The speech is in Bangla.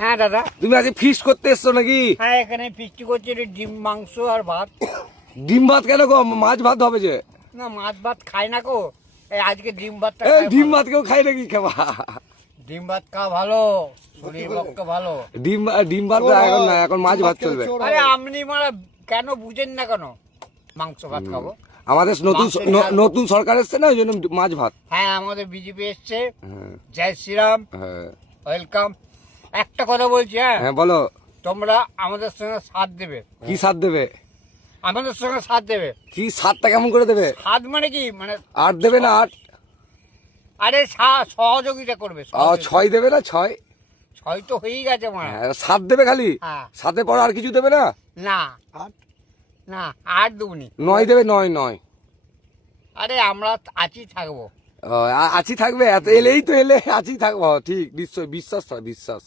হ্যাঁ দাদা, তুমি আজকে ফিস্ট করতে এসছো নাকি? হ্যাঁ এখানে ফিস্টি করছি, ডিম মাংস আর ভাত। ডিম ভাত কেন গো? মাছ ভাত হবে যে। না মাছ ভাত খাই না গো, এই আজকে ডিম ভাতটা এই খাই ডিম ভালো। ভাত কেউ খাই নাকি? খাবা ডিম ভাত খাওয়া ভালো, শরীর পক্ষে ভালো। ডিম ভাত এখন না, এখন মাছ ভাত চলবে। আরে আপনি মানে কেন বুঝেন না কেন? মাংস ভাত খাবো। আমাদের নতুন সরকার এসছে না, ওই জন্য মাছ ভাত। হ্যাঁ আমাদের বিজেপি এসছে, হ্যাঁ, জয় শ্রীরাম, হ্যাঁ, ওয়েলকাম। একটা কথা বলছি, হ্যাঁ হ্যাঁ বলো। তোমরা আমাদের সঙ্গে সাথ দেবে, কি সাথ দেবে? আমাদের সঙ্গে সাথ দেবে। কি সাতটা কেমন করে দেবে? সাথ মানে কি মানে? আট দেবে না? আট? আরে সহযোগিতা করবে। ছয় দেবে না? ছয়? ছয় তো হয়েই গেছে মানে। সাত দেবে খালি? হ্যাঁ। সাথে পর আর কিছু দেবে না? না না, আর দেবনি। নয় দেবে? নয় নয়। আরে আমরা আছি থাকবো। আছি থাকবে, এত এলেই তো এলে আছি থাকবো, ঠিক নিশ্চয়, বিশ্বাস।